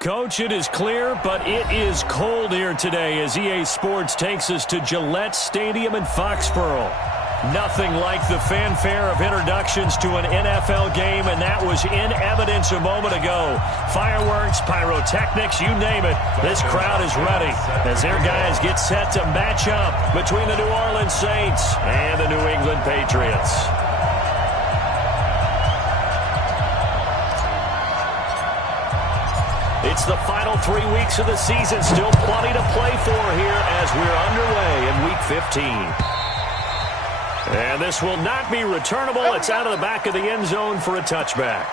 Coach, it is clear, but it is cold here today as EA Sports takes us to Gillette Stadium in Foxborough. Nothing like the fanfare of introductions to an NFL game, and that was in evidence a moment ago. Fireworks, pyrotechnics, you name it. This crowd is ready as their guys get set to match up between the New Orleans Saints and the New England Patriots. It's the final 3 weeks of the season. Still plenty to play for here as we're underway in Week 15. And this will not be returnable. It's out of the back of the end zone for a touchback.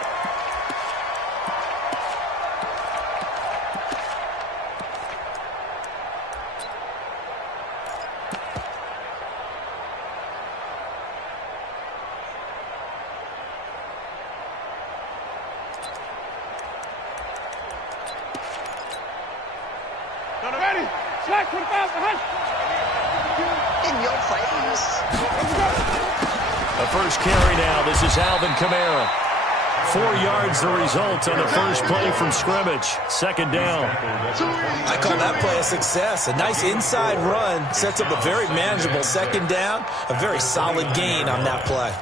In your face. A first carry now. This is Alvin Kamara. 4 yards the result on the first play from scrimmage. Second down. I call that play a success. A nice inside run sets up a very manageable second down. A very solid gain on that play.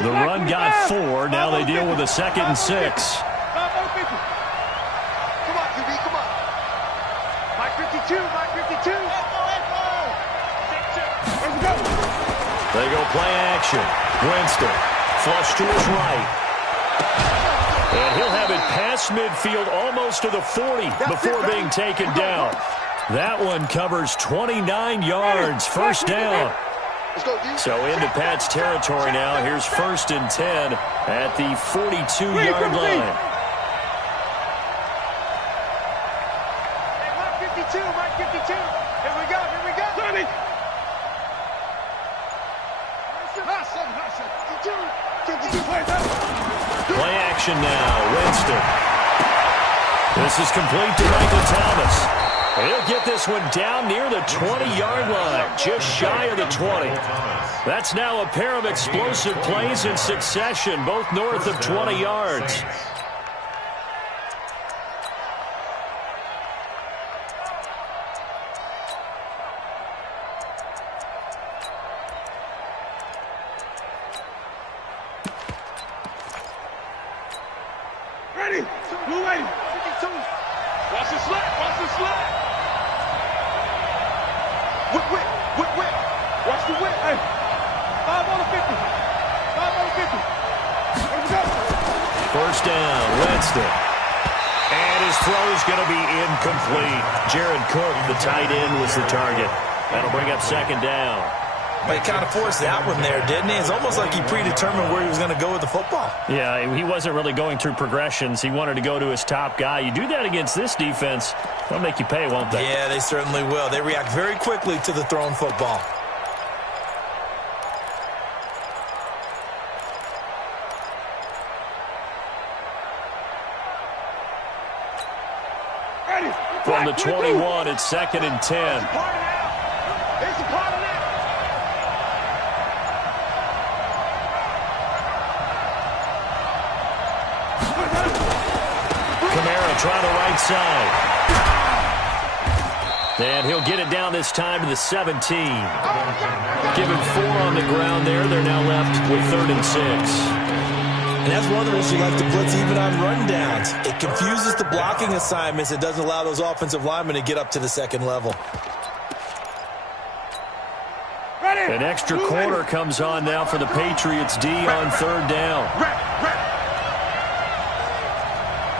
The run got 4. Now they deal with a 2nd and 6. Come on, QB, come on. Mike 52, Mike 52. Let's go. They go play action. Winston, flush to his right. And he'll have it past midfield almost to the 40 before being taken down. That one covers 29 yards. First down. So into Pat's territory now. Here's 1st and 10 at the 42-yard line. Hey, Mike 52, Mike 52. Here we go, here we go. Play action now. Winston. This is complete to Michael Thomas. He'll get this one down near the 20-yard line, just shy of the 20. That's now a pair of explosive plays in succession, both north of 20 yards. Ready? Blue lady. 52. Watch the slap, watch the slap. Whip. Watch the whip. Hey. 5 on the 50. 5 on the 50. Here we go. First down, Winston. And his throw is going to be incomplete. Jared Cook, the tight end, was the target. That'll bring up 2nd down. But he kind of forced that one there, didn't he? It's almost like he predetermined where he was going to go with the football. Yeah, he wasn't really going through progressions. He wanted to go to his top guy. You do that against this defense, they'll make you pay, won't they? Yeah, they certainly will. They react very quickly to the thrown football. From the 21, it's 2nd and 10. Kamara trying the right side. And he'll get it down this time to the 17. Given 4 on the ground there, they're now left with 3rd and 6. And that's one of the reasons you like to blitz even on rundowns. It confuses the blocking assignments. It doesn't allow those offensive linemen to get up to the 2nd level. An extra quarter comes on now for the Patriots D on 3rd down.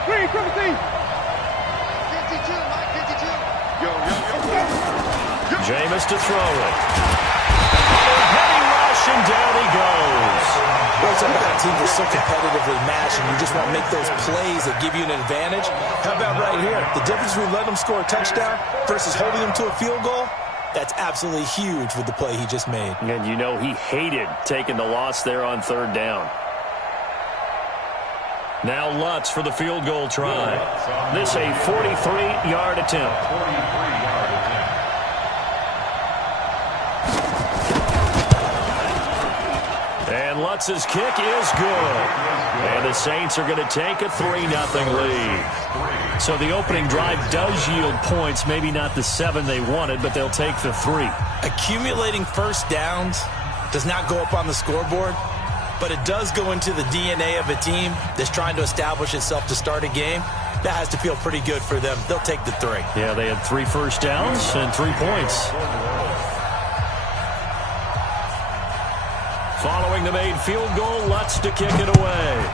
Green, 52, Mike 52. Yo. Jameis to throw it. Heavy rush, and down he goes. Well, some bad teams are so competitively matched, and you just want to make those plays that give you an advantage. How about right here? The difference between letting them score a touchdown versus holding them to a field goal, that's absolutely huge with the play he just made. And you know he hated taking the loss there on 3rd down. Now Lutz for the field goal try. This a 43-yard attempt. Lutz's kick is good. And the Saints are going to take a 3-0 lead. So the opening drive does yield points, maybe not the 7 they wanted, but they'll take the 3. Accumulating first downs does not go up on the scoreboard, but it does go into the DNA of a team that's trying to establish itself to start a game. That has to feel pretty good for them. They'll take the 3. Yeah, they had 3 first downs and 3 points. Following the made field goal, Lutz to kick it away.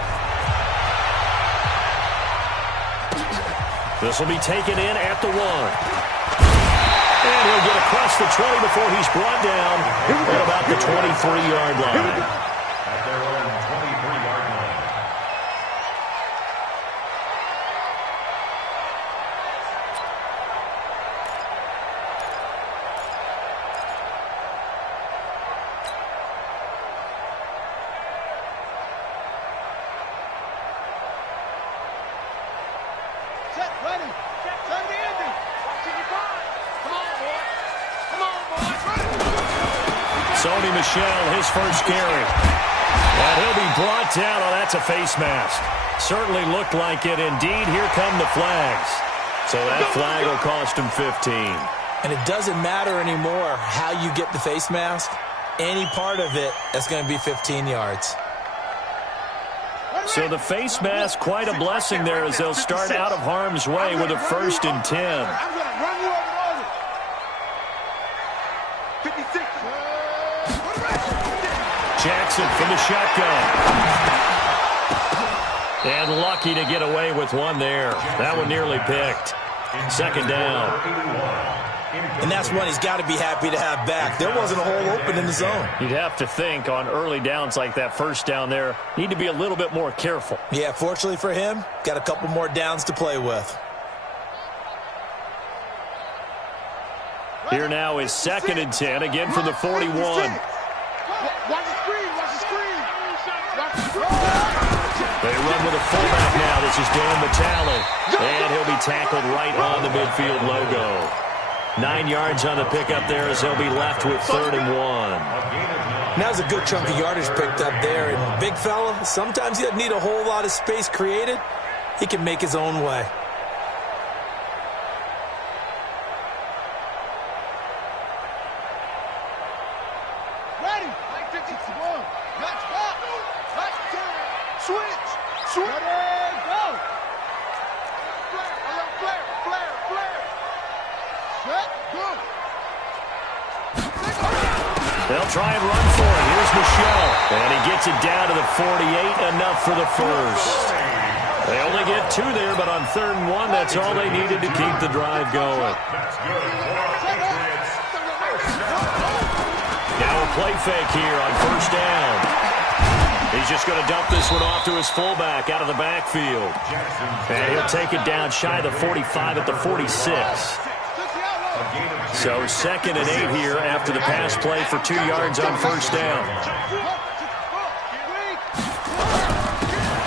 This will be taken in at the 1. And he'll get across the 20 before he's brought down at about the 23-yard line. Michelle, his first carry. And he'll be brought down. Oh, that's a face mask. Certainly looked like it. Indeed, here come the flags. So that flag will cost him 15. And it doesn't matter anymore how you get the face mask. Any part of it, that's going to be 15 yards. So the face mask, quite a blessing there as they'll start out of harm's way with a 1st and 10. I'm going to run you over. 56. Jackson from the shotgun. And lucky to get away with one there. That one nearly picked. 2nd down. And that's one he's got to be happy to have back. There wasn't a hole open in the zone. You'd have to think on early downs like that 1st down there, need to be a little bit more careful. Yeah, fortunately for him, got a couple more downs to play with. Here now is 2nd and 10, again from the 41. Watch the screen, watch the screen. Watch the screen. They run with a fullback now. This is Dan Vitale. And he'll be tackled right on the midfield logo. 9 yards on the pickup there as they'll be left with 3rd and 1. Now's a good chunk of yardage picked up there. And big fella, sometimes he doesn't need a whole lot of space created. He can make his own way. They'll try and run for it. Here's Michelle. And he gets it down to the 48, enough for the 1st. They only get 2 there, but on 3rd and 1, that's all they needed to keep the drive going. Now a play fake here on 1st down. He's just going to dump this one off to his fullback out of the backfield. And he'll take it down shy of the 45 at the 46. So 2nd and 8 here after the pass play for 2 yards on 1st down.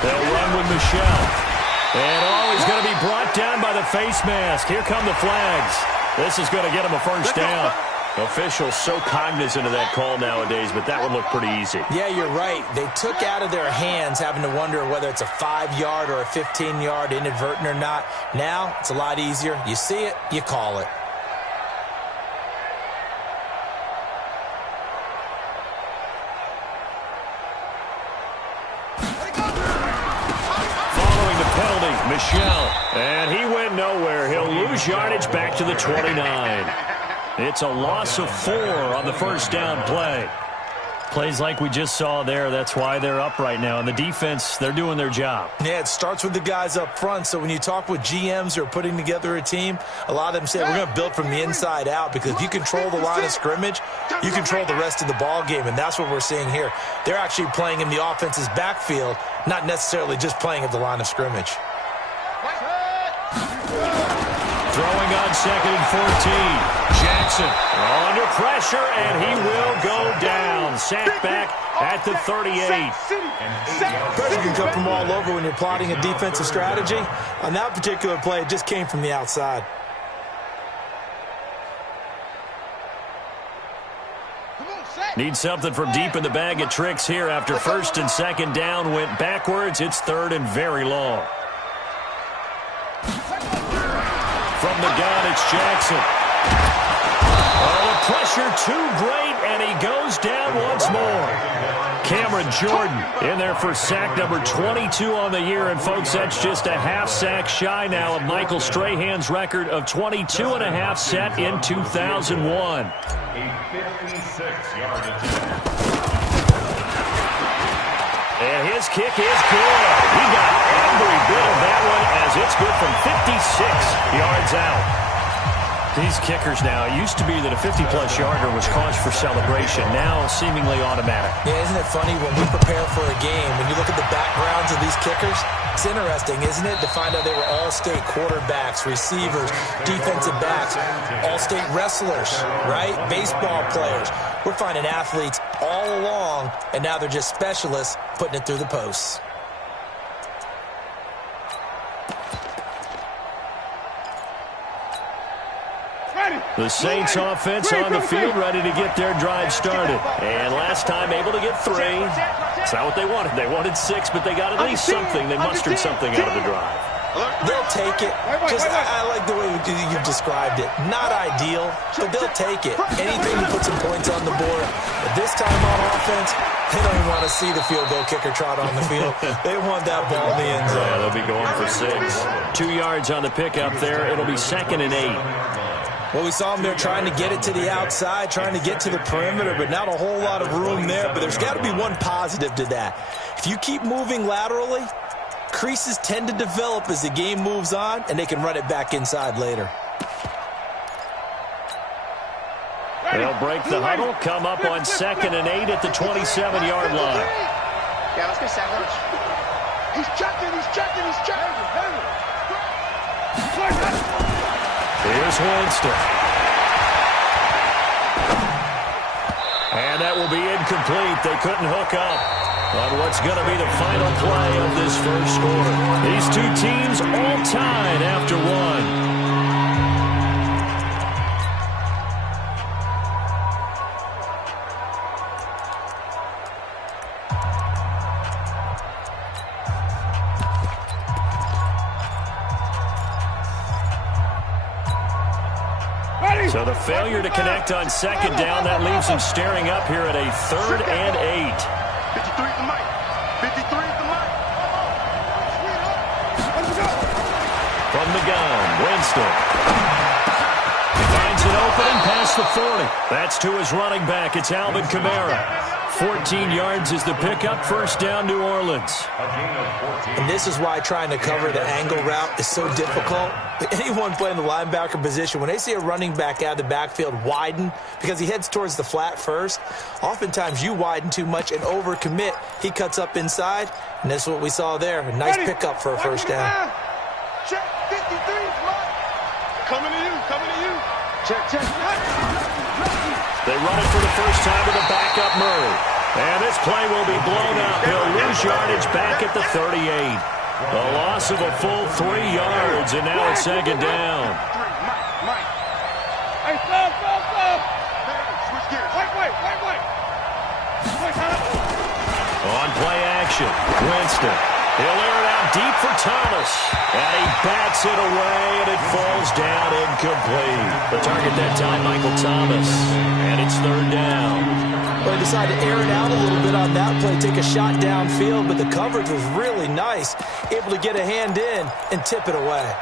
They'll run with Michelle. And he's going to be brought down by the face mask. Here come the flags. This is going to get him a 1st down. Officials so cognizant of that call nowadays, but that would look pretty easy. Yeah, you're right. They took out of their hands having to wonder whether it's a 5-yard or a 15-yard inadvertent or not. Now, it's a lot easier. You see it, you call it. Michelle, and he went nowhere. He'll lose yardage back to the 29. It's a loss of 4 on the 1st down play. Plays like we just saw there, that's why they're up right now. And the defense, they're doing their job. Yeah, it starts with the guys up front. So when you talk with GMs who are putting together a team, a lot of them say we're going to build from the inside out, because if you control the line of scrimmage, you control the rest of the ball game, and that's what we're seeing here. They're actually playing in the offense's backfield, not necessarily just playing at the line of scrimmage. Throwing on 2nd and 14. Jackson under pressure, and he will go down. Sacked back at the 38. Pressure can come from all over when you're plotting a defensive strategy. On that particular play, it just came from the outside. Come on, Sack. Need something from deep in the bag of tricks here after first and second down went backwards. It's third and very long. From the gun, it's Jackson. Oh, the pressure too great, and he goes down once more. Cameron Jordan in there for sack number 22 on the year. And, folks, that's just a half sack shy now of Michael Strahan's record of 22 and a half set in 2001. And his kick is good. He got every bit of that one as it's good from 56 yards out. These kickers now, it used to be that a 50-plus yarder was cause for celebration. Now, seemingly automatic. Yeah, isn't it funny when we prepare for a game, when you look at the backgrounds of these kickers, it's interesting, isn't it, to find out they were all-state quarterbacks, receivers, defensive backs, all-state wrestlers, right? Baseball players. We're finding athletes all along, and now they're just specialists putting it through the posts. The Saints offense on the field, ready to get their drive started. And last time able to get 3. It's not what they wanted. They wanted 6, but they got at least something. They mustered something out of the drive. They'll take it. I like the way you've described it. Not ideal, but they'll take it. Anything to put some points on the board. But this time on offense, they don't even want to see the field goal kicker trot on the field. They want that ball in the end zone. Yeah, they'll be going for 6. 2 yards on the pickup there. It'll be 2nd and 8. Well, we saw them there trying to get it to the outside, trying to get to the perimeter, but not a whole lot of room there. But there's got to be one positive to that. If you keep moving laterally, creases tend to develop as the game moves on, and they can run it back inside later. They'll break the huddle, come up on 2nd and 8 at the 27-yard line. Yeah, let's go 7. He's checking. Here's Winston. And that will be incomplete. They couldn't hook up on what's going to be the final play of this first quarter. These two teams all tied after 1. So the failure to connect on 2nd down, that leaves him staring up here at a 3rd and 8. 53 at the mic. 53 at the mic. From the gun, Winston. Finds it open and past the 40. That's to his running back. It's Alvin Kamara. 14 yards is the pickup. First down, New Orleans. And this is why trying to cover the angle route is so difficult. Anyone playing the linebacker position, when they see a running back out of the backfield widen because he heads towards the flat first, oftentimes you widen too much and overcommit. He cuts up inside, and that's what we saw there. A nice pickup for a first down. Check 53. Coming to you. Check. They run it for the first time with a backup Murray. And this play will be blown up. He'll lose yardage back at the 38. A loss of a full 3 yards, and now it's 2nd down. Mike. Hey, stop. Switch gears. Wait. On play action, Winston. He'll air it out deep for Thomas. And he bats it away, and it falls down incomplete. The target that time, Michael Thomas. And it's 3rd down. Well, they decided to air it out a little bit on that play, take a shot downfield, but the coverage was really nice. Able to get a hand in and tip it away.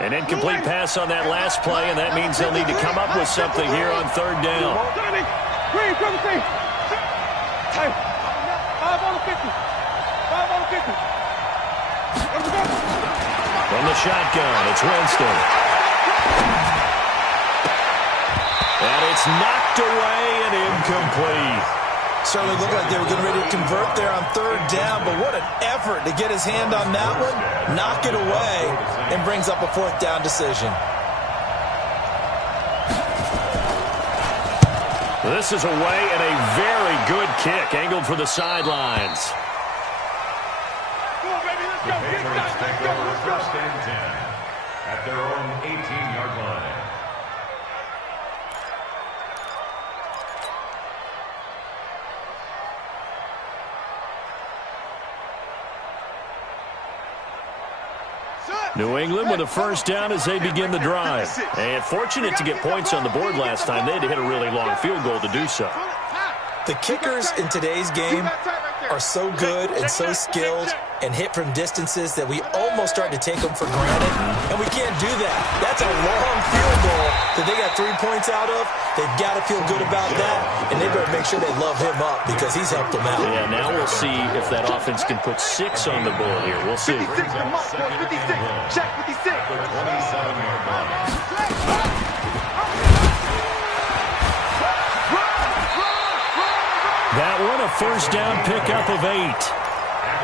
An incomplete pass on that last play, and that means they'll need to come up with something here on 3rd down. Hey, 5 on the 50. 5 on the 50. From the shotgun, it's Winston. And it's knocked away and incomplete. Certainly looked like they were getting ready to convert there on 3rd down, but what an effort to get his hand on that one, knock it away, and brings up a 4th down decision. This is away and a very good kick, angled for the sidelines. The Patriots take over 1st and 10 at their own 18-yard line. New England with a first down as they begin the drive. And fortunate to get points on the board last time. They had to hit a really long field goal to do so. The kickers in today's game are so good and so skilled and hit from distances that we almost start to take them for granted, and we can't do that. That's a long field goal that they got 3 points out of. They've got to feel good about that, and they better make sure they love him up because he's helped them out. Yeah, now we'll see if that offense can put 6 on the board here. We'll see. 56, check 56. That one a first down pickup of 8.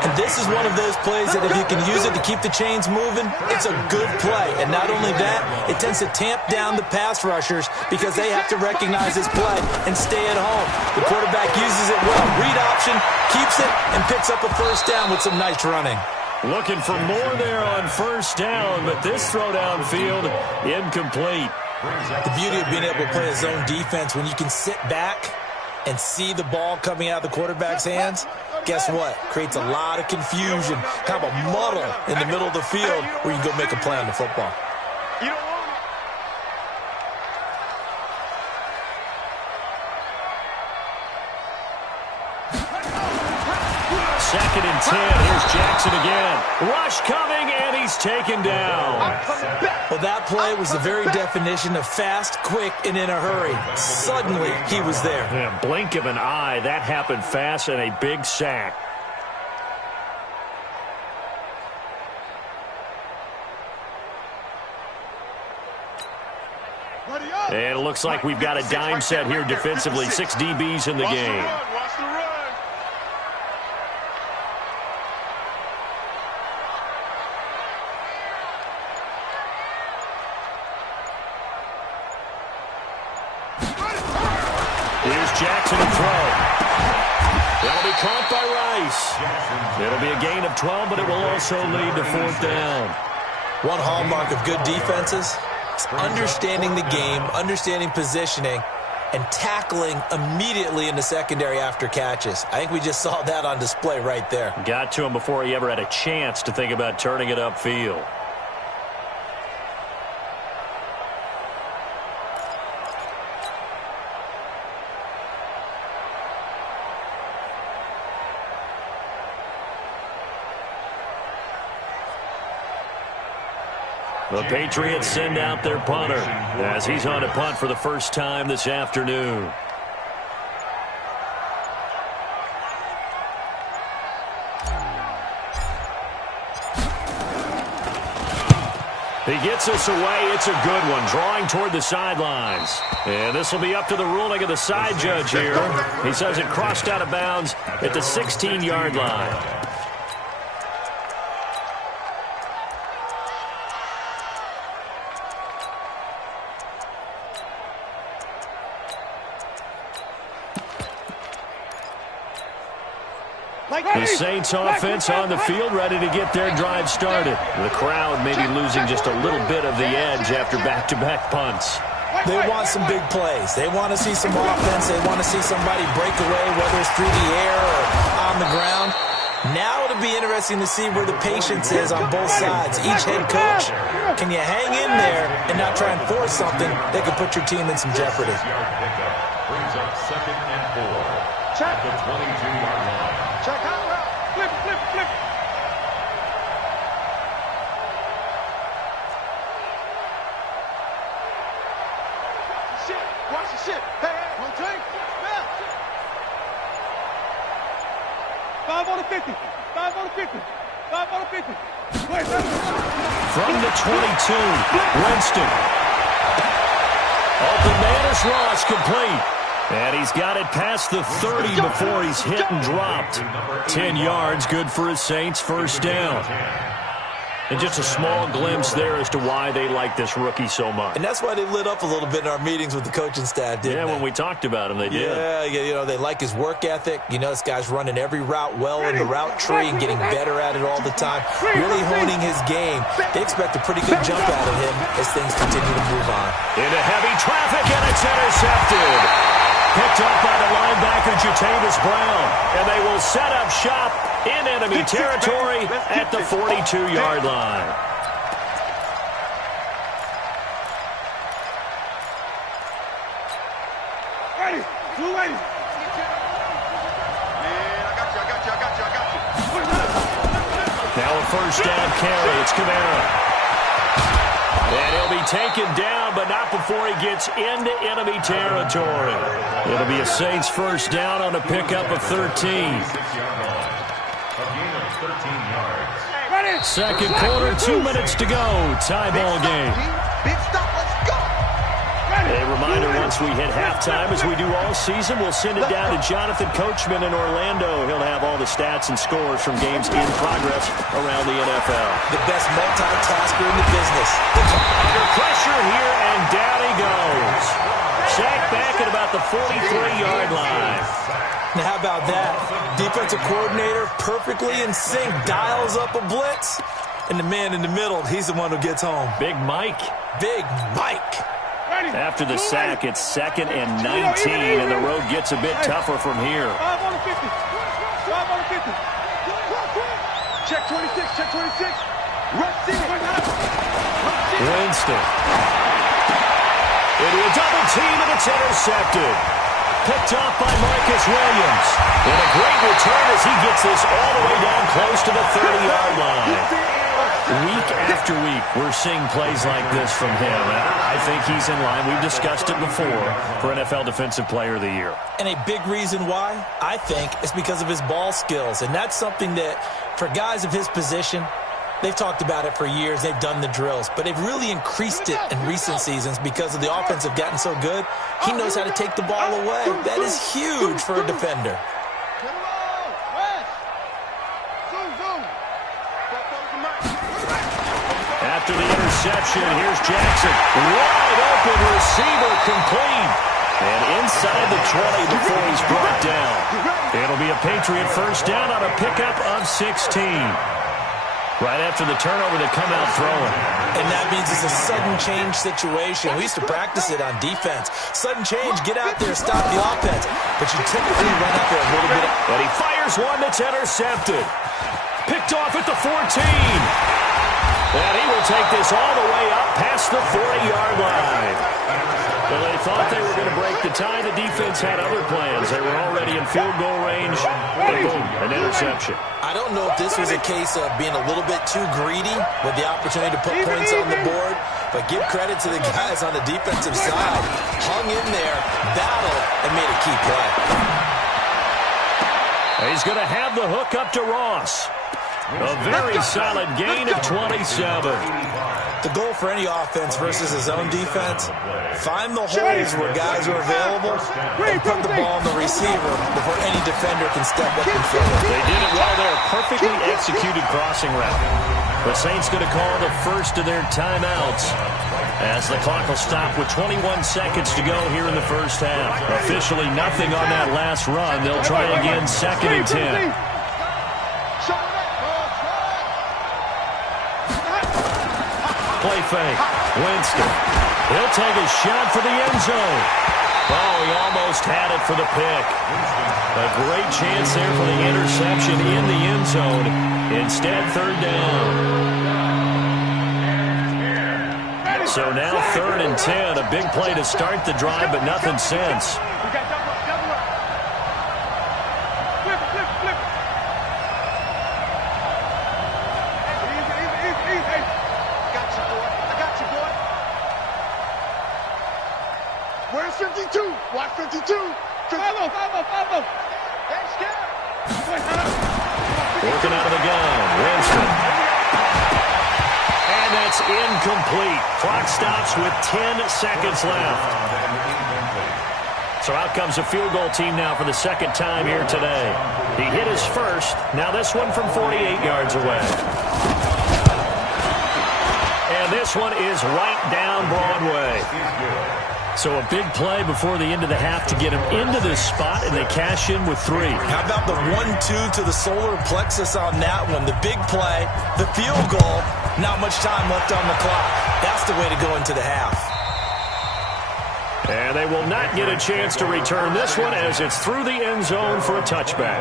And this is one of those plays that if you can use it to keep the chains moving, it's a good play. And not only that, it tends to tamp down the pass rushers because they have to recognize this play and stay at home. The quarterback uses it well. Read option, keeps it, and picks up a first down with some nice running. Looking for more there on first down, but this throw downfield incomplete. The beauty of being able to play a zone defense when you can sit back and see the ball coming out of the quarterback's hands, guess what? Creates a lot of confusion, kind of a muddle in the middle of the field where you can go make a play on the football. You don't want it. Second and 10. Here's Jackson again. Rush coming, and he's taken down. Well, that play was the very definition of fast, quick, and in a hurry. Suddenly, he was there. Yeah, blink of an eye. That happened fast and a big sack. And it looks like we've got a dime set here defensively. 6 DBs in the game. Watch the run. Here's Jackson to throw. That'll be caught by Rice. It'll be a gain of 12, but it will also lead to 4th down. One hallmark of good defenses is understanding the game, understanding positioning, and tackling immediately in the secondary after catches. I think we just saw that on display right there. Got to him before he ever had a chance to think about turning it upfield. The Patriots send out their punter as he's on to punt for the first time this afternoon. He gets us away. It's a good one, drawing toward the sidelines. And this will be up to the ruling of the side judge here. He says it crossed out of bounds at the 16-yard line. The Saints offense on the field, ready to get their drive started. The crowd maybe losing just a little bit of the edge after back-to-back punts. They want some big plays. They want to see some offense. They want to see somebody break away, whether it's through the air or on the ground. Now it'll be interesting to see where the patience is on both sides. Each head coach, can you hang in there and not try and force something that could put your team in some jeopardy? Brings up 2nd and 4. Check. The 22-yard line. Check out route. Flip it, flip it, flip it. Shit. Watch the shit. Hey, hey. Don't take. Yeah. 5 on the 50. 5 on the 50. 5 on the 50. Wait, From the 22, Winston. Open man is Ross, complete. And he's got it past the 30 before he's hit and dropped. 10 yards, good for his Saints, first down. And just a small glimpse there as to why they like this rookie so much. And that's why they lit up a little bit in our meetings with the coaching staff, didn't they? Yeah, when we talked about him, they did. Yeah, you know, they like his work ethic. You know, this guy's running every route well in the route tree and getting better at it all the time. Really honing his game. They expect a pretty good jump out of him as things continue to move on. Into heavy traffic, and it's intercepted. Picked up by the linebacker, Zac Brown. And they will set up shop in enemy territory at the 42-yard line. 280. Man, I got you. Now a first down carry. It's Kamara. And he'll be taken down, but not before he gets into enemy territory. It'll be a Saints first down on a pickup of 13. Second quarter, 2 minutes to go. Tie ball game. Big stop, let's go. A reminder, once we hit halftime, as we do all season, we'll send it down to Jonathan Coachman in Orlando. He'll have all the stats and scores from games in progress around the NFL. The best multitasker in the business. Under pressure here, and down he goes. Sacked back at about the 43-yard line. Now, how about that? Defensive coordinator perfectly in sync, dials up a blitz, and the man in the middle, he's the one who gets home. Big Mike. Big Mike. After the sack, it's 2nd and 19, and the road gets a bit tougher from here. 5 on the 50. 5 on the 50. Check 26, check 26. Rush in. Winston. Into a double team, and it's intercepted. Picked off by Marcus Williams. And a great return as he gets this all the way down close to the 30-yard line. Week after week, we're seeing plays like this from him. I think he's in line. We've discussed it before for NFL Defensive Player of the Year. And a big reason why, I think, is because of his ball skills. And that's something that, for guys of his position, they've talked about it for years. They've done the drills. But they've really increased it in recent seasons because of the offense have gotten so good. He knows how to take the ball away. That is huge for a defender. After the interception, here's Jackson. Wide open receiver, complete. And inside the 20 before he's brought down. It'll be a Patriot first down on a pickup of 16. Right after the turnover, they come out throwing. And that means it's a sudden change situation. We used to practice it on defense. Sudden change, get out there, stop the offense. But you typically run out there a little bit. And he fires one that's intercepted. Picked off at the 14. And he will take this all the way up past the 40-yard line. Well, they thought they were going to break the tie. The defense had other plans. They were already in field goal range. And boom, an interception. I don't know if this was a case of being a little bit too greedy with the opportunity to put points on the board, but give credit to the guys on the defensive side. Hung in there, battled, and made a key play. He's going to have the hook up to Ross. A very solid gain of 27. The goal for any offense versus his own defense, find the holes where guys are available and put the ball on the receiver before any defender can step up and fill it. They did it well there. Perfectly executed crossing route. The Saints going to call the first of their timeouts as the clock will stop with 21 seconds to go here in the first half. Officially nothing on that last run. They'll try again 2nd and 10. Play fake. Winston. He'll take a shot for the end zone. Oh, he almost had it for the pick. A great chance there for the interception in the end zone. Instead, 3rd down. So now 3rd and 10. A big play to start the drive, but nothing since. Where's 52? Watch 52. 5-0. Working out of the gun. Winston. And that's incomplete. Clock stops with 10 seconds left. So out comes a field goal team now for the 2nd time here today. He hit his first. Now this one from 48 yards away. And this one is right down Broadway. So a big play before the end of the half to get him into this spot, and they cash in with 3. How about the 1-2 to the solar plexus on that one? The big play, the field goal, not much time left on the clock. That's the way to go into the half. And they will not get a chance to return this one as it's through the end zone for a touchback.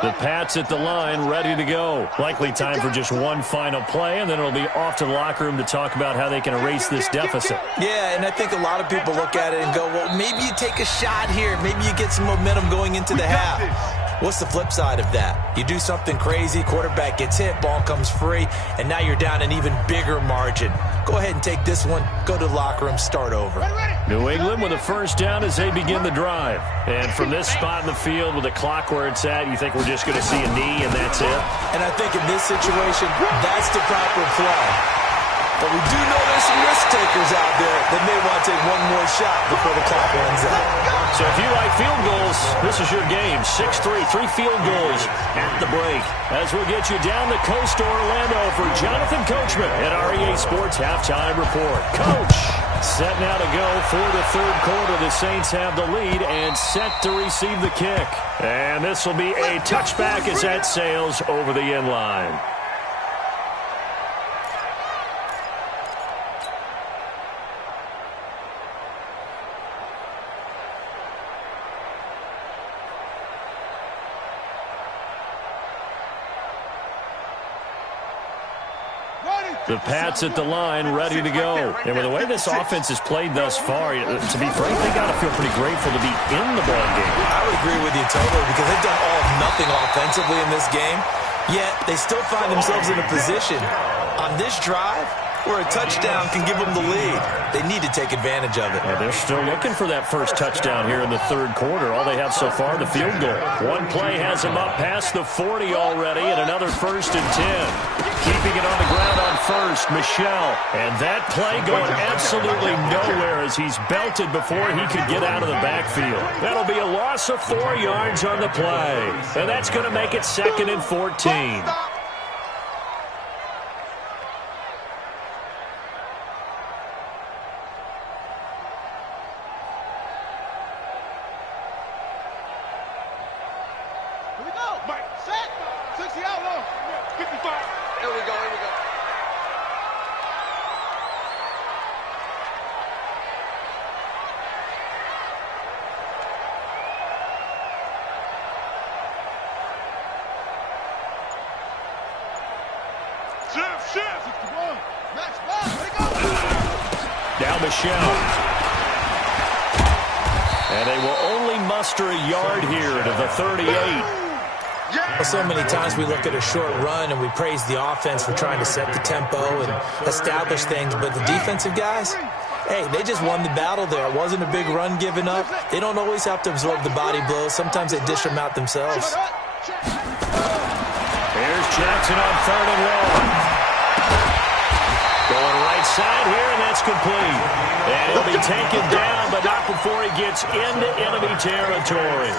The Pats at the line, ready to go. Likely time for just one final play, and then it'll be off to the locker room to talk about how they can erase this deficit. Yeah, and I think a lot of people look at it and go, well, maybe you take a shot here. Maybe you get some momentum going into the half. What's the flip side of that? You do something crazy, quarterback gets hit, ball comes free, and now you're down an even bigger margin. Go ahead and take this one, go to the locker room, start over. New England with a first down as they begin the drive. And from this spot in the field with the clock where it's at, you think we're just going to see a knee and that's it? And I think in this situation, that's the proper play. But we do know there's some risk takers out there that may want to take one more shot before the clock runs out. So if you like field goals, this is your game. 6-3, 3 field goals at the break. As we'll get you down the coast to Orlando for Jonathan Coachman at REA Sports Halftime Report. Coach, set now to go for the third quarter. The Saints have the lead and set to receive the kick. And this will be a touchback as that sails over the end line. The Pats at the line, ready to go. And with the way this offense has played thus far, to be frank, they got to feel pretty grateful to be in the ball game. I would agree with you totally because they've done all of nothing offensively in this game, yet they still find themselves in a position on this drive where a touchdown can give them the lead. They need to take advantage of it. And they're still looking for that first touchdown here in the third quarter. All they have so far, the field goal. One play has them up past the 40 already, and another 1st and 10. Keeping it on the ground on first, Michel. And that play going absolutely nowhere as he's belted before he could get out of the backfield. That'll be a loss of 4 yards on the play. And that's going to make it 2nd and 14. Now Michel. And they will only muster a yard here to the 38. Well, so many times we look at a short run and we praise the offense for trying to set the tempo and establish things, but the defensive guys, hey, they just won the battle there. It wasn't a big run given up. They don't always have to absorb the body blows. Sometimes they dish them out themselves. Here's Jackson on 3rd and 1. Going right side here, and that's complete. And he'll be taken down, but not before he gets into enemy territory.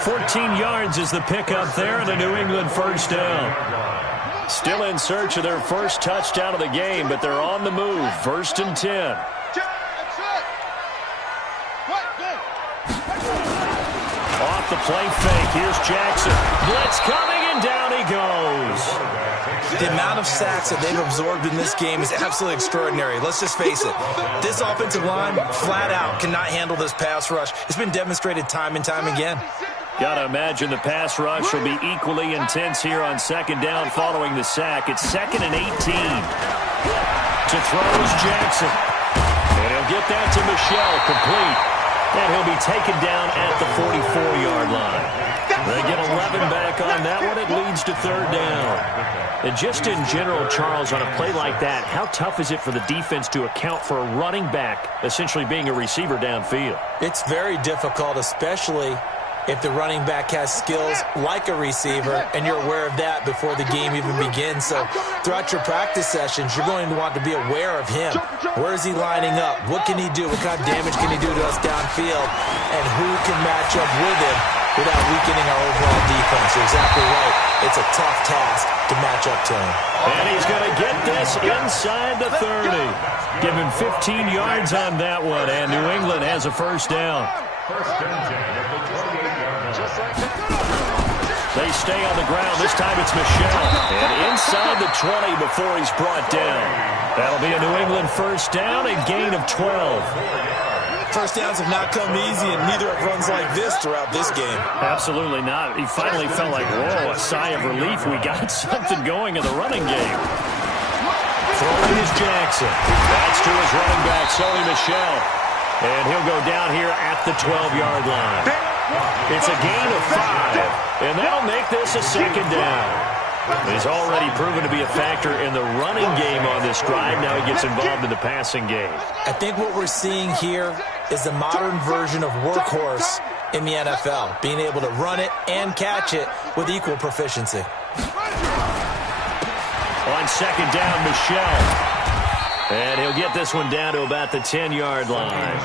14 yards is the pickup there, and a New England first down. Still in search of their first touchdown of the game, but they're on the move. 1st and 10. Off the play fake. Here's Jackson. Blitz coming, and down he goes. The amount of sacks that they've absorbed in this game is absolutely extraordinary. Let's just face it. This offensive line, flat out, cannot handle this pass rush. It's been demonstrated time and time again. Got to imagine the pass rush will be equally intense here on 2nd down following the sack. It's 2nd and 18. To throw is Jackson. And he'll get that to Michel, complete. And he'll be taken down at the 44-yard line. They get 11 back on that one. It leads to 3rd down. And just in general, Charles, on a play like that, how tough is it for the defense to account for a running back essentially being a receiver downfield? It's very difficult, especially if the running back has skills like a receiver, and you're aware of that before the game even begins. So throughout your practice sessions, you're going to want to be aware of him. Where is he lining up? What can he do? What kind of damage can he do to us downfield? And who can match up with him without weakening our overall defense? You're exactly right. It's a tough task to match up to him. And he's going to get this inside the 30. Give him 15 yards on that one, and New England has a first down. They stay on the ground. This time it's Michel. And inside the 20 before he's brought down. That'll be a New England first down, a gain of 12. First downs have not come easy, and neither have runs like this throughout this game. Absolutely not. He finally felt like, whoa, a sigh of relief. We got something going in the running game. Throwing is Jackson. That's to his running back, Sony Michel. And he'll go down here at the 12-yard line. It's a gain of 5, and that'll make this a second down. He's already proven to be a factor in the running game on this drive. Now he gets involved in the passing game. I think what we're seeing here is the modern version of workhorse in the NFL, being able to run it and catch it with equal proficiency. On second down, Michel. And he'll get this one down to about the 10-yard line.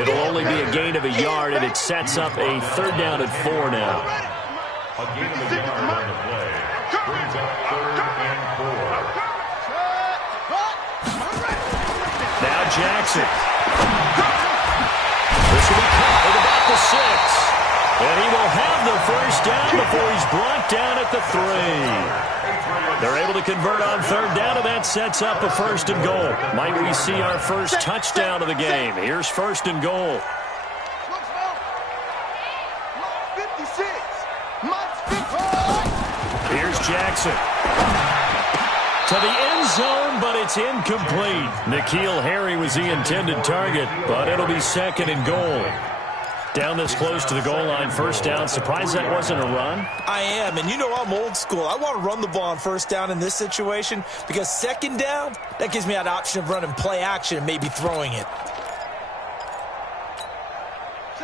It'll only be a gain of a yard, and it sets up a third down and 4 now. A gain of a yard on the play. Brings up 3rd and 4. Now Jackson. This will be caught at about the 6. And he will have the first down before he's brought down at the 3. They're able to convert on third down, and that sets up a 1st and goal. Might we see our first touchdown of the game? Here's 1st and goal. Here's Jackson. To the end zone, but it's incomplete. N'Keal Harry was the intended target, but it'll be 2nd and goal. Down this close to the goal line, first down. Surprised that wasn't a run? I am, and you know I'm old school. I want to run the ball on first down in this situation because second down, that gives me that option of running play action and maybe throwing it.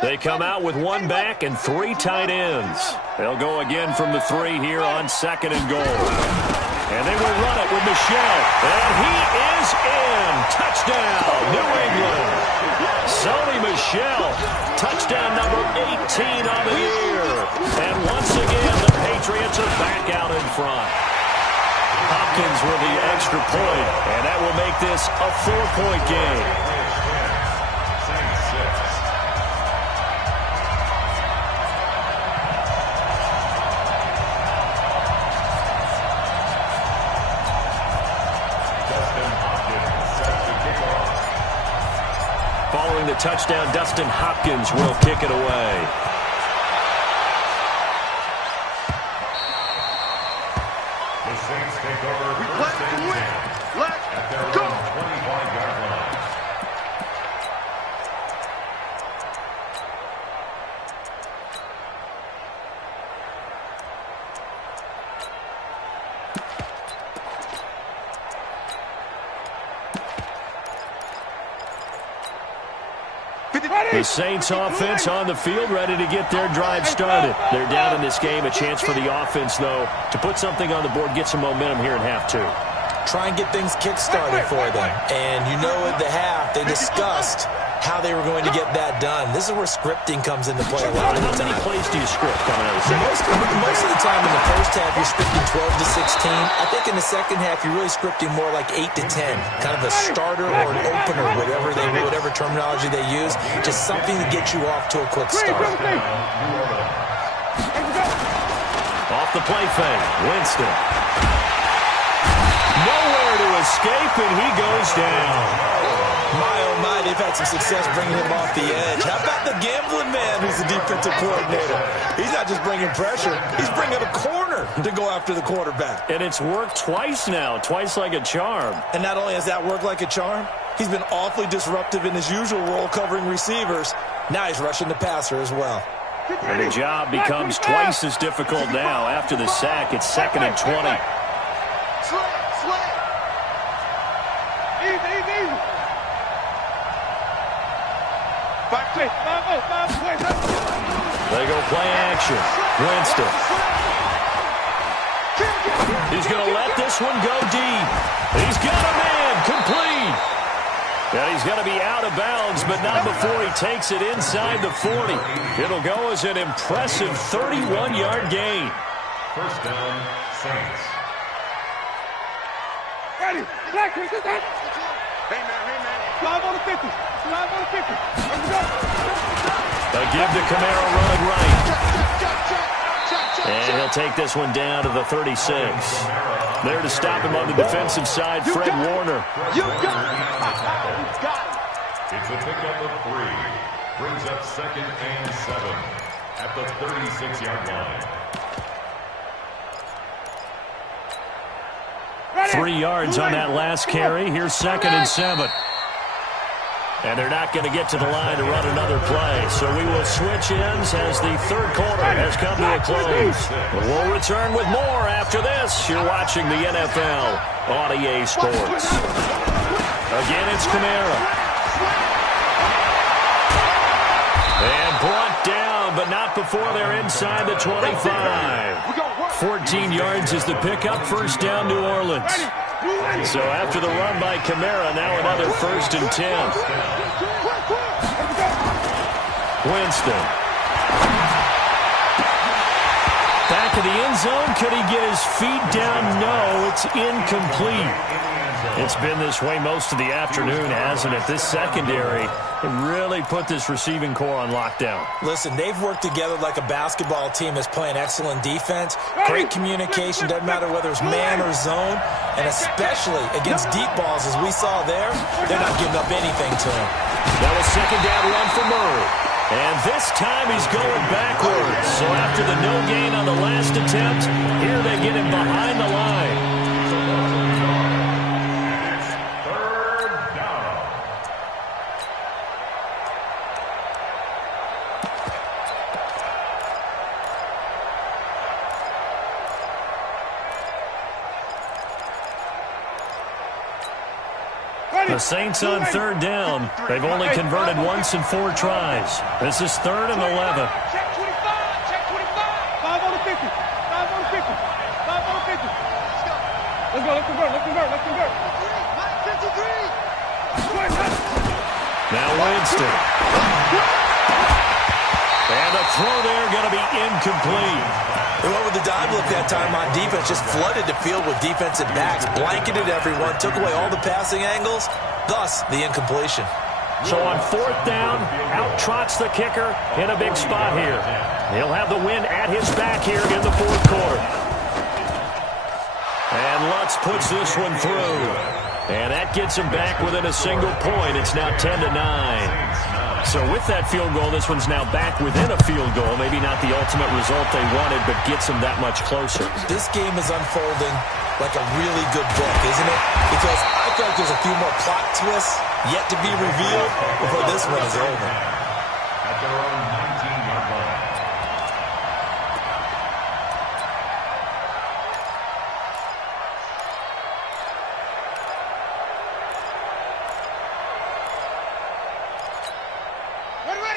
They come out with 1 back and 3 tight ends. They'll go again from the 3 here on 2nd and goal. And they will run it with Michel. And he is in. Touchdown, New England. Sony Michel, touchdown number 18 on the year. And once again, the Patriots are back out in front. Hopkins with the extra point, and that will make this a 4-point game. Following the touchdown, Dustin Hopkins will kick it away. The Saints take over first and 10 at their own 25-yard line. The Saints offense on the field, ready to get their drive started. They're down in this game. A chance for the offense, though, to put something on the board, get some momentum here in half 2. Try and get things kick-started for them. And you know at the half, they discussed how they were going to get that done. This is where scripting comes into play a lot of the time. How many plays do you script coming out of the second? Most of the time in the first half, you're scripting 12 to 16. I think in the second half, you're really scripting more like 8 to 10. Kind of a starter or an opener, whatever terminology they use. Just something to get you off to a quick start. Off the play fake, Winston. Nowhere to escape, and he goes down. My, oh my, they've had some success bringing him off the edge. How about the gambling man who's the defensive coordinator? He's not just bringing pressure, he's bringing a corner to go after the quarterback. And it's worked twice now, twice like a charm. And not only has that worked like a charm, he's been awfully disruptive in his usual role covering receivers. Now he's rushing the passer as well. And the job becomes twice as difficult now. After the sack, it's 2nd and 20. They go play action. Winston. He's going to let this one go deep. He's got a man. Complete. And he's going to be out of bounds, but not before he takes it inside the 40. It'll go as an impressive 31-yard gain. First down, Saints. Ready. Hey, man. Drive on the 50. Drive on the 50. Let's go. A give to Camaro running right. And he'll take this one down to the 36. There to stop him on the defensive side, Fred Warner. You got it. It's a pickup of 3. brings up 2nd and 7 at the 36-yard line. 3 yards on that last carry. Here's 2nd and 7. And they're not going to get to the line to run another play. So we will switch ends as the third quarter has come to a close. We'll return with more after this. You're watching the NFL on EA Sports. Again, it's Kamara. And brought down, but not before they're inside the 25. 14 yards is the pickup. First down, New Orleans. So after the run by Kamara, now another 1st and 10. Winston. Back of the end zone. Could he get his feet down? No, it's incomplete. It's been this way most of the afternoon, hasn't it? This secondary really put this receiving core on lockdown. Listen, they've worked together like a basketball team that's playing excellent defense. Great communication, doesn't matter whether it's man or zone. And especially against deep balls, as we saw there, they're not giving up anything to him. That was 2nd down run for Murray. And this time he's going backwards. So after the no gain on the last attempt, here they get him behind the line. The Saints on 3rd down. They've only converted once in 4 tries. This is 3rd and 11. Check 25. Check 25. 5 on the 50. 5 on the 50. 5 on the 50. Let's go. Let's convert. Let's convert. Let's convert. 53. Now Winston. And the throw there going to be incomplete. They went with the dive look that time on defense, just flooded the field with defensive backs, blanketed everyone, took away all the passing angles, thus the incompletion. So on 4th down, out trots the kicker in a big spot here. He'll have the win at his back here in the 4th quarter. And Lutz puts this one through. And that gets him back within a single point. It's now 10-9. So with that field goal, this one's now back within a field goal. Maybe not the ultimate result they wanted, but gets them that much closer. This game is unfolding like a really good book, isn't it? Because I feel like there's a few more plot twists yet to be revealed before this one is over. At their own 19-yard line.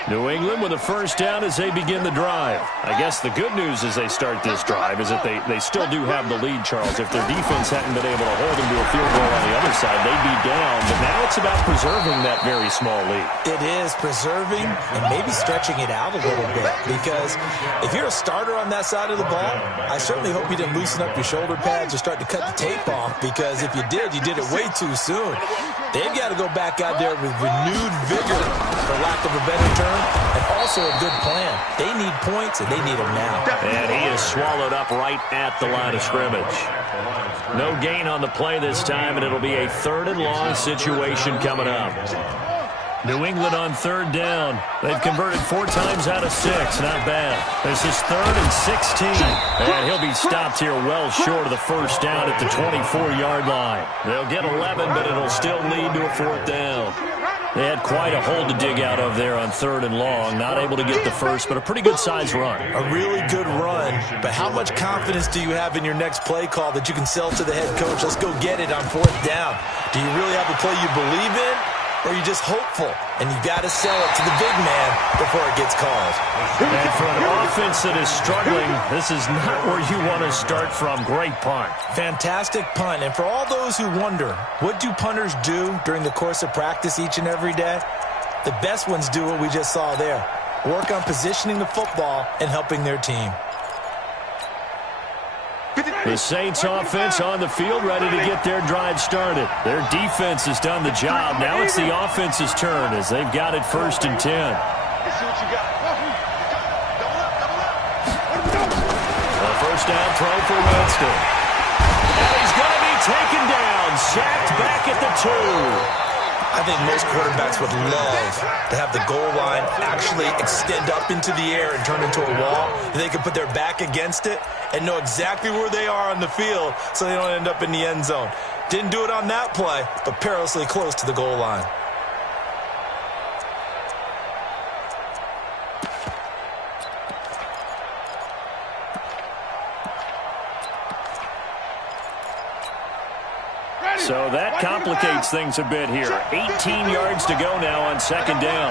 New England with a 1st down as they begin the drive. I guess the good news as they start this drive is that they still do have the lead, Charles. If their defense hadn't been able to hold them to a field goal on the other side, they'd be down. But now it's about preserving that very small lead. It is preserving and maybe stretching it out a little bit. Because if you're a starter on that side of the ball, I certainly hope you didn't loosen up your shoulder pads or start to cut the tape off. Because if you did it way too soon. They've got to go back out there with renewed vigor, for lack of a better term, and also a good plan. They need points, and they need them now. And he is swallowed up right at the line of scrimmage. No gain on the play this time, and it'll be a 3rd and long situation coming up. New England on 3rd down. They've converted 4 times out of 6. Not bad. This is 3rd and 16. And he'll be stopped here well short of the 1st down at the 24-yard line. They'll get 11, but it'll still lead to a 4th down. They had quite a hole to dig out of there on 3rd and long. Not able to get the first, but a pretty good-sized run. A really good run, but how much confidence do you have in your next play call that you can sell to the head coach? Let's go get it on 4th down. Do you really have a play you believe in? Or are you just hopeful, and you got to sell it to the big man before it gets called? And for an offense that is struggling, this is not where you want to start from. Great punt. Fantastic punt. And for all those who wonder, what do punters do during the course of practice each and every day? The best ones do what we just saw there. Work on positioning the football and helping their team. The Saints offense on the field, ready to get their drive started. Their defense has done the job. Now it's the offense's turn as they've got it 1st and 10. Let's see what you got. A 1st down throw for Winston. And he's going to be taken down, sacked back at the 2. I think most quarterbacks would love to have the goal line actually extend up into the air and turn into a wall. They can put their back against it and know exactly where they are on the field so they don't end up in the end zone. Didn't do it on that play, but perilously close to the goal line. So that complicates things a bit here. 18 yards to go now on second down.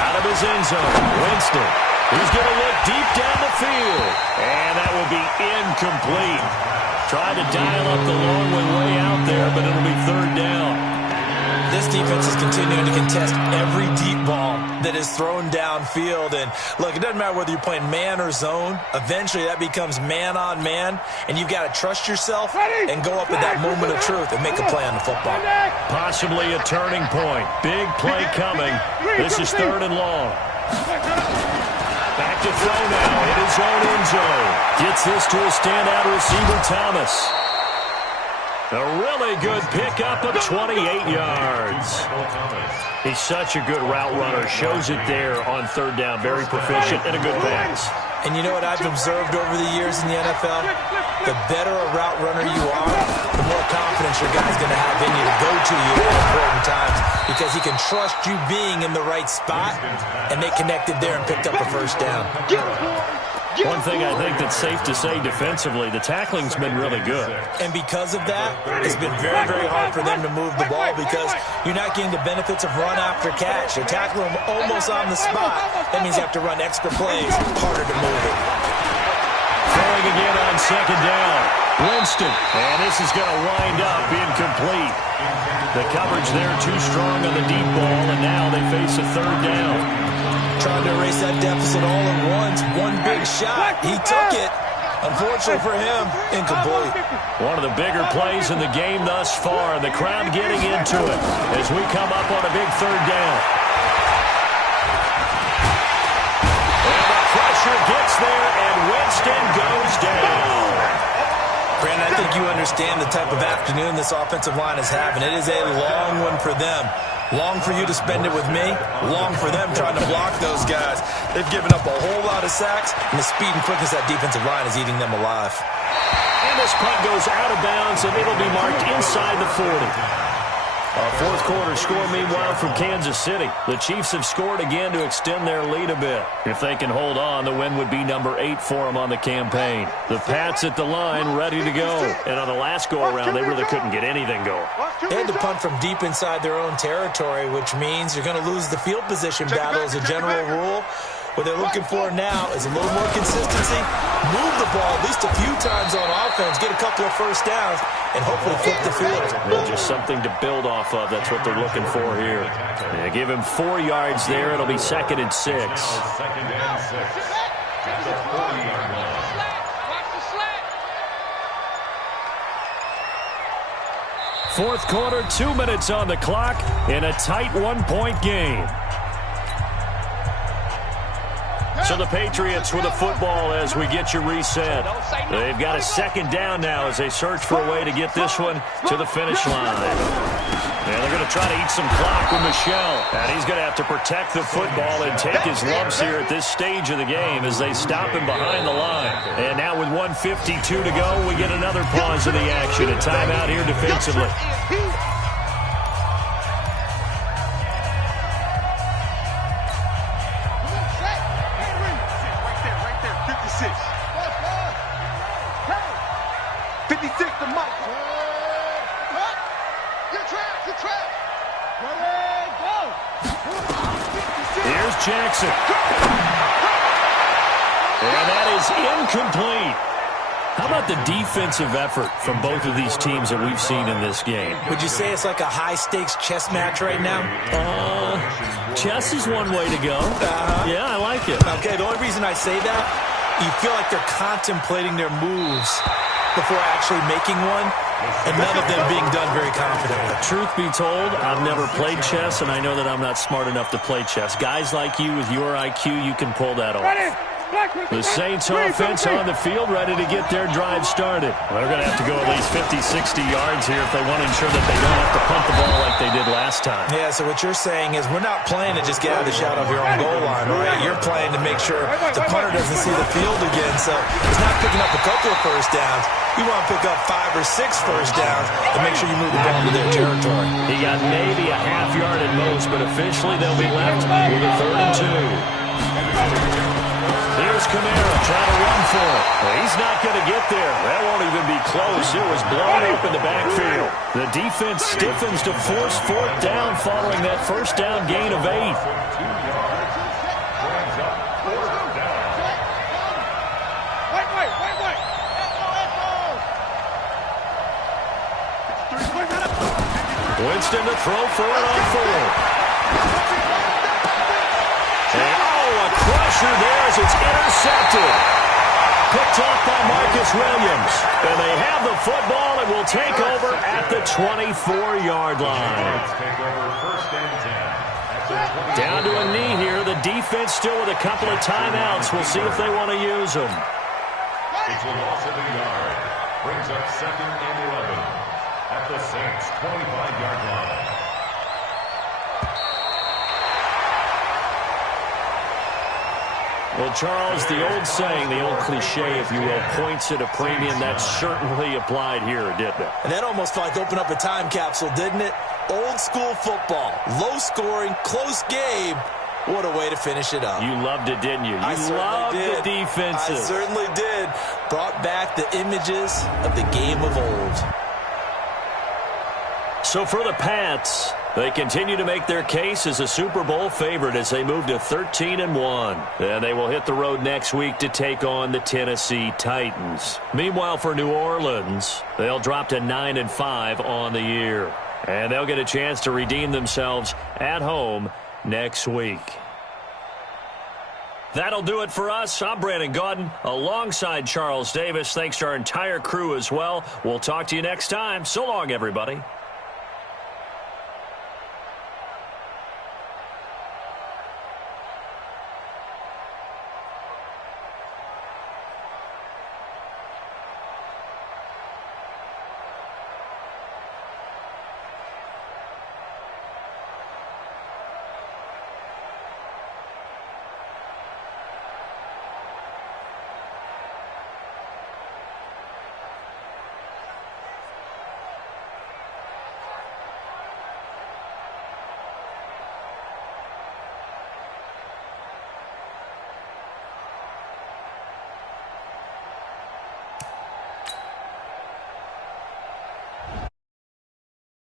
Out of his end zone, Winston. He's going to look deep down the field. And that will be incomplete. Tried to dial up the long one way out there, but it'll be third down. This defense is continuing to contest every deep ball that is thrown downfield. And, look, it doesn't matter whether you're playing man or zone. Eventually, that becomes man-on-man, and you've got to trust yourself and go up at that moment of truth and make a play on the football. Possibly a turning point. Big play coming. This is third and long. Back to throw now in his own end zone. Gets this to a standout receiver, Thomas. A really good pickup of 28 yards. He's such a good route runner. Shows it there on third down. Very proficient and a good pass. And you know what I've observed over the years in the NFL? The better a route runner you are, the more confidence your guy's going to have in you to go to you at important times because he can trust you being in the right spot, and they connected there and picked up a first down. One thing I think that's safe to say defensively, the tackling's been really good. And because of that, it's been very, very hard for them to move the ball because you're not getting the benefits of run after catch. You're tackling them almost on the spot. That means you have to run extra plays, harder to move it. Throwing again on second down. Winston. And this is going to wind up being complete. The coverage there too strong on the deep ball, and now they face a third down. Trying to erase that deficit all at once. One big shot. He took it. Unfortunately for him, incomplete. One of the bigger plays in the game thus far. The crowd getting into it as we come up on a big third down. And the pressure gets there, and Winston goes down. Brandon, I think you understand the type of afternoon this offensive line is having. It is a long one for them. Long for you to spend it with me. Long for them trying to block those guys. They've given up a whole lot of sacks, and the speed and quickness of that defensive line is eating them alive. And this punt goes out of bounds, and it'll be marked inside the 40. A fourth quarter score, meanwhile, from Kansas City. The Chiefs have scored again to extend their lead a bit. If they can hold on, the win would be number 8 for them on the campaign. The Pats at the line, ready to go. And on the last go-around, they really couldn't get anything going. They had to punt from deep inside their own territory, which means you're going to lose the field position battle as a general rule. What they're looking for now is a little more consistency, move the ball at least a few times on offense, get a couple of first downs, and hopefully flip the field. Yeah, just something to build off of. That's what they're looking for here. Yeah, give him 4 yards there. It'll be 2nd and 6. Second and 6. At the 40-yard line. Fourth quarter, 2 minutes on the clock in a tight 1-point game. So the Patriots with the football as we get you reset. They've got a second down now as they search for a way to get this one to the finish line. And they're going to try to eat some clock with Michelle. And he's going to have to protect the football and take his lumps here at this stage of the game as they stop him behind the line. And now with 1:52 to go, we get another pause of the action. A timeout here defensively. Jackson. And that is incomplete. How about the defensive effort from both of these teams that we've seen in this game? Would you say it's like a high-stakes chess match right now? Chess is one way to go. Yeah, I like it. Okay, the only reason I say that, you feel like they're contemplating their moves before actually making one, and none of them being done very confidently. Truth be told, I've never played chess, and I know that I'm not smart enough to play chess. Guys like you with your IQ, you can pull that off. The Saints offense on the field, ready to get their drive started. They're going to have to go at least 50, 60 yards here if they want to ensure that they don't have to punt the ball like they did last time. Yeah, so what you're saying is we're not playing to just get out of the shot of your own goal line, right? You're playing to make sure the punter doesn't see the field again. So it's not picking up a couple of first downs. You want to pick up 5 or 6 first downs and make sure you move the ball into their territory. He got maybe a half yard at most, but officially they'll be left with a 3rd and 2. Here's Kamara trying to run for it. Well, he's not going to get there. That won't even be close. It was blown up in the backfield. The defense stiffens to force 4th down following that first down gain of 8. Winston to throw for it on 4th. A crusher there as it's intercepted. Picked off by Marcus Williams. And they have the football and will take over at the 24-yard line. Down to a knee here. The defense still with a couple of timeouts. We'll see if they want to use them. It's a loss of a yard. Brings up 2nd and 11 at the Saints' 25-yard line. Well, Charles, the old saying, the old cliche, if you will, points at a premium, that certainly applied here, didn't it? And that almost felt like opened up a time capsule, didn't it? Old school football, low scoring, close game. What a way to finish it up. You loved it, didn't you? You loved the defenses. I certainly did. Brought back the images of the game of old. So for the Pats, they continue to make their case as a Super Bowl favorite as they move to 13-1. And they will hit the road next week to take on the Tennessee Titans. Meanwhile, for New Orleans, they'll drop to 9-5 on the year. And they'll get a chance to redeem themselves at home next week. That'll do it for us. I'm Brandon Gaudin alongside Charles Davis. Thanks to our entire crew as well. We'll talk to you next time. So long, everybody.